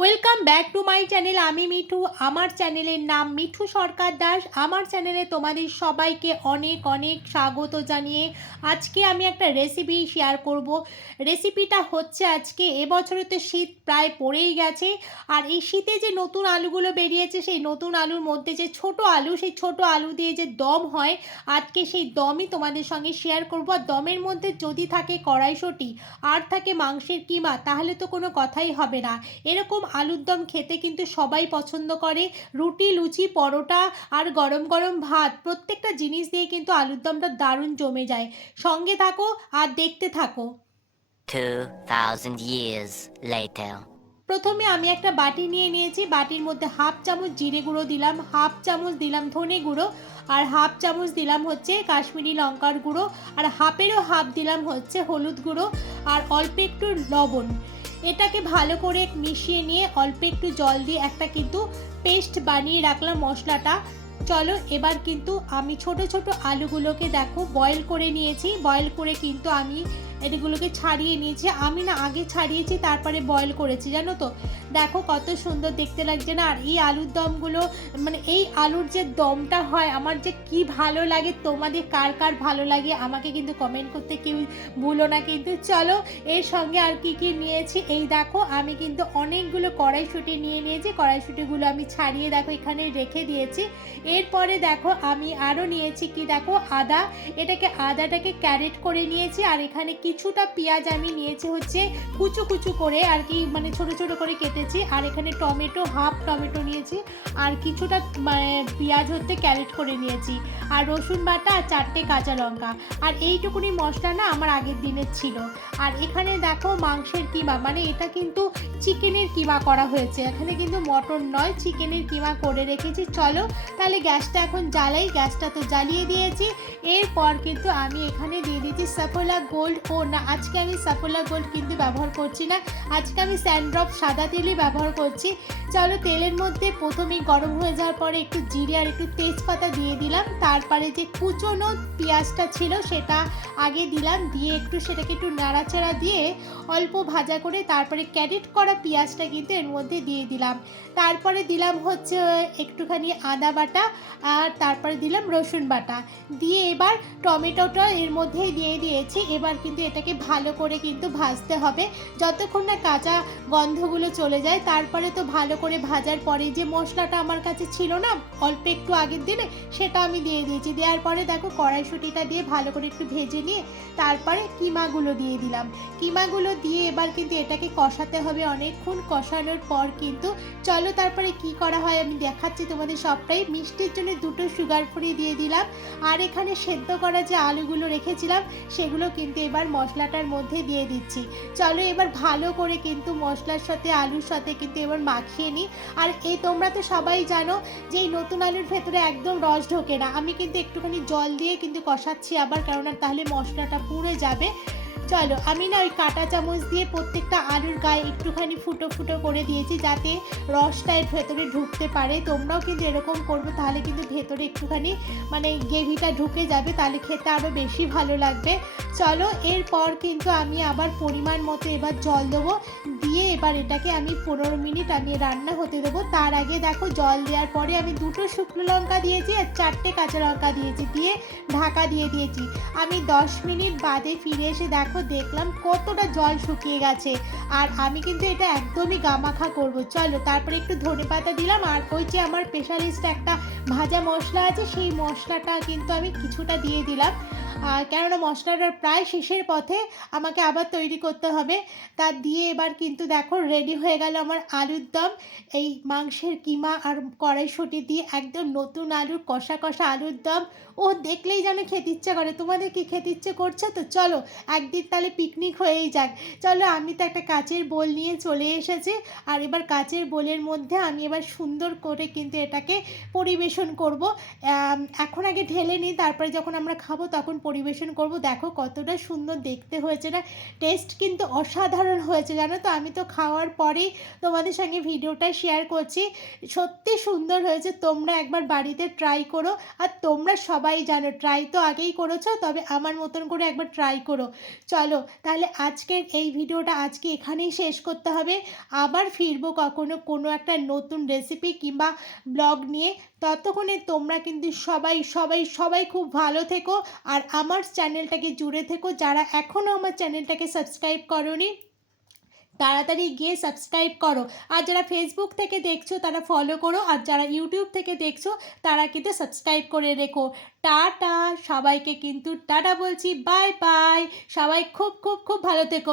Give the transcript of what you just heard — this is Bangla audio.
Welcome back to my channel আমি মিঠু। আমার চ্যানেলের নাম মিঠু সরকার দাস। আমার চ্যানেলে তোমাদের সবাইকে অনেক অনেক স্বাগত জানিয়ে আজকে আমি একটা রেসিপি শেয়ার করব। রেসিপিটা হচ্ছে আজকে এবছরে তো শীত প্রায় পড়েই গেছে। আর এই শীতে যে নতুন আলুগুলো বেরিয়েছে, সেই নতুন আলুর মধ্যে যে ছোট আলু, সেই ছোট আলু দিয়ে যে দম হয়, আজকে সেই দমই তোমাদের সঙ্গে শেয়ার করব। আর দমের মধ্যে যদি থাকে কড়াইশুঁটি আর থাকে মাংসের কিমা, তাহলে তো কোনো কথাই হবে না। এরকম আলুর দম খেতে কিন্তু সবাই পছন্দ করে। রুটি লুচি পরোটা আর গরম গরম ভাত প্রত্যেকটা জিনিস দিয়ে কিন্তু আলুর দমটা দারুণ জমে যায়। সঙ্গে থাকো আর দেখতে থাকো। 2,000 years later. প্রথমে আমি একটা বাটি নিয়ে নিয়েছি। বাটির মধ্যে হাফ চামচ জিরে গুঁড়ো দিলাম হাফ চামচ দিলাম ধনে গুঁড়ো আর হাফ চামচ দিলাম হচ্ছে কাশ্মীরি লঙ্কার গুঁড়ো আর হাফেরও হাফ দিলাম হচ্ছে হলুদ গুঁড়ো আর অল্প একটু লবণ। এটাকে ভালো করে মিশিয়ে নিয়ে অল্প একটু জল দিয়ে একটা কিন্তু পেস্ট বানিয়ে রাখলাম মশলাটা। চলো, এবার কিন্তু আমি ছোট ছোট আলুগুলোকে দেখো বয়েল করে নিয়েছি। বয়েল করে কিন্তু আমি এগুলোকে ছাড়িয়ে নিয়েছি। আমি না আগে ছাড়িয়েছি, তারপরে বয়েল করেছি, জানো তো? দেখো কত সুন্দর দেখতে লাগছে না? আর এই আলুর দমগুলো মানে এই আলুর যে দমটা হয়, আমার যে কি ভালো লাগে, তোমাদের কার কার ভালো লাগে, আমাকে কিন্তু কমেন্ট করতে কেউ ভুলো না কিন্তু। চলো, এর সঙ্গে আর কি কি নিয়েছি? এই দেখো, আমি কিন্তু অনেকগুলো কড়াইশুঁটি নিয়ে নিয়েছি। কড়াইশুঁটিগুলো আমি ছাড়িয়ে দেখো, এখানে রেখে দিয়েছি। এরপরে দেখো, আমি আরও নিয়েছি কি দেখো? আদা। এটাকে, আদাটাকে ক্যারেট করে নিয়েছি, আর এখানে কিছুটা পেঁয়াজ আমি নিয়েছি হচ্ছে কুচু কুচু করে আর কি মানে ছোট ছোট করে কেটেছি। আর এখানে টমেটো, হাফ টমেটো নিয়েছি। আর কিছুটা মানে পেঁয়াজ হচ্ছে ক্যারেট করে নিয়েছি। আর রসুন বাটা আর চারটে কাঁচা লঙ্কা। আর এইটুকুনি মশলা না আমার আগের দিনের ছিল। আর এখানে দেখো মাংসের কিমা মানে এটা কিন্তু চিকেনের কিমা করা হয়েছে। এখানে কিন্তু মটন নয়, চিকেনের কিমা করে রেখেছি। চলো তাহলে গ্যাসটা এখন জ্বালাই, গ্যাসটা তো জ্বালিয়ে দিয়েছি। এরপর কিন্তু আমি এখানে দিয়ে দিচ্ছি সাফোলা গোল্ড ও না, আজকে আমি সাফোলা গোল্ড কিন্তু ব্যবহার করছি না। আজকে আমি স্যান্ড্রপ সাদা তেলই ব্যবহার করছি। চলো তেলের মধ্যে প্রথমেই গরম হয়ে যাওয়ার পরে একটু জিরে আর একটু তেজপাতা দিয়ে দিলাম। তারপরে যে কুচনো পেঁয়াজটা ছিল সেটা আগে দিলাম। দিয়ে একটু সেটাকে একটু নাড়াচাড়া দিয়ে অল্প ভাজা করে তারপরে ক্যারেট করা পেঁয়াজটা কিন্তু এর মধ্যে দিয়ে দিলাম। তারপরে দিলাম হচ্ছে একটুখানি আদা বাটা আর তারপরে দিলাম রসুন বাটা। দিয়ে এবার টমেটোটা এর মধ্যেই দিয়ে দিয়েছি। এবার কিন্তু এটাকে ভালো করে কিন্তু ভাজতে হবে। যতক্ষণ না কাঁচা গন্ধগুলো চলে যায়, তারপরে তো ভালো করে ভাজার পরে যে মশলাটা আমার কাছে ছিল না, অল্প একটু আগের দিনে, সেটা আমি দিয়ে দিয়েছি। দেওয়ার পরে দেখো কড়াইশুঁটিটা দিয়ে ভালো করে একটু ভেজে নিয়ে, তারপরে কিমাগুলো দিয়ে দিলাম। কিমাগুলো দিয়ে এবার কিন্তু এটাকে কষাতে হবে অনেকক্ষণ। কষানোর পর কিন্তু চলো তারপরে কি করা হয় আমি দেখাচ্ছি তোমাদের সবটাই। মিষ্টির জন্য দুটো সুগার ফ্রি দিয়ে দিলাম। আর এখানে সেদ্ধ করা যে আলুগুলো রেখেছিলাম সেগুলো কিন্তু এবার মশলাটার মধ্যে দিয়ে দিচ্ছি। চলো এবার ভালো করে কিন্তু মশলার সাথে, আলুর সাথে কিন্তু এবার মাখিয়ে নিই। আর এই তোমরা তো সবাই জানো যে এই নতুন আলুর ভেতরে একদম রস ঢোকে না। আমি কিন্তু একটুখানি জল দিয়ে কিন্তু কষাচ্ছি আবার, কেননা তাহলে মশলাটা পুড়ে যাবে। চলো, আমি না ওই কাঁটা চামচ দিয়ে প্রত্যেকটা আলুর গায়ে একটুখানি ফুটো ফুটো করে দিয়েছি যাতে রসটা এর ভেতরে ঢুকতে পারে। তোমরাও কিন্তু এরকম করবে, তাহলে কিন্তু ভেতরে একটুখানি মানে গ্রেভিটা ঢুকে যাবে, তাহলে খেতে আরও বেশি ভালো লাগবে। চলো, এরপর কিন্তু আমি আবার পরিমাণ মতো এবার জল দেবো। দিয়ে এবার এটাকে আমি পনেরো মিনিট আমি রান্না হতে দেবো। তার আগে দেখো জল দেওয়ার পরে আমি দুটো শুকনো লঙ্কা দিয়েছি আর চারটে কাঁচা লঙ্কা দিয়েছি দিয়ে ঢাকা দিয়ে দিয়েছি। আমি দশ মিনিট বাদে ফিরে এসে দেখো দেখলাম কতটা জল শুকিয়ে গেছে। আর আমি কিন্তু এটা একদমই গামাখা করব। চলো তারপরে একটু ধনে পাতা দিলাম আর ওই যে আমার স্পেশালিস্ট একটা ভাজা মশলা আছে, সেই মশলাটা কিন্তু আমি কিছুটা দিয়ে দিলাম। কেননা মশলাটার প্রায় শেষের পথে আমাকে আবার তৈরি করতে হবে। তা দিয়ে এবার কিন্তু দেখো রেডি হয়ে গেল আমার আলুর দম। এই মাংসের কিমা আর কড়াইশুঁটি দিয়ে একদম নতুন আলুর কষা কষা আলুর দম। ও দেখলেই যেন খেতে ইচ্ছে করে। তোমাদের কি খেতে ইচ্ছে করছে? তো চলো একদিন তাহলে পিকনিক হয়েই যাক। চলো আমি তো একটা কাচের বোল নিয়ে চলে এসেছি। আর এবার কাচের বোলের মধ্যে আমি এবার সুন্দর করে কিন্তু এটাকে পরিবেশন করব। এখন আগে ঢেলে নিই, তারপরে যখন আমরা খাব তখন পরিবেশন করব। দেখো কতটা সুন্দর দেখতে হয়েছে না। টেস্ট কিন্তু অসাধারণ হয়েছে, জানো তো? আমি তো খাওয়ার পরেই তোমাদের সঙ্গে ভিডিওটা শেয়ার করছি। সত্যি সুন্দর হয়েছে। তোমরা একবার বাড়িতে ট্রাই করো। আর তোমরা সবাই জানো ট্রাই তো আগেই করেছ, তবে আমার মতন করে একবার ট্রাই করো। চলো, তাহলে আজকের এই ভিডিওটা আজকে এখানেই শেষ করতে হবে। আবার ফিরবো কখনো কোনো একটা নতুন রেসিপি কিংবা ব্লগ নিয়ে। ততক্ষণে তোমরা কিন্তু সবাই সবাই সবাই খুব ভালো থেকো। আর আমার চ্যানেলটাকে জুড়ে থেকো। যারা এখনও আমার চ্যানেলটাকে সাবস্ক্রাইব করনি, তাড়াতাড়ি গিয়ে সাবস্ক্রাইব করো। আর যারা ফেসবুক থেকে দেখছ, তারা ফলো করো। আর যারা ইউটিউব থেকে দেখছ, তারা কিন্তু সাবস্ক্রাইব করে রেখো। টাটা! সবাইকে কিন্তু টাটা বলছি। বাই বাই সবাই খুব খুব খুব ভালো থেকো।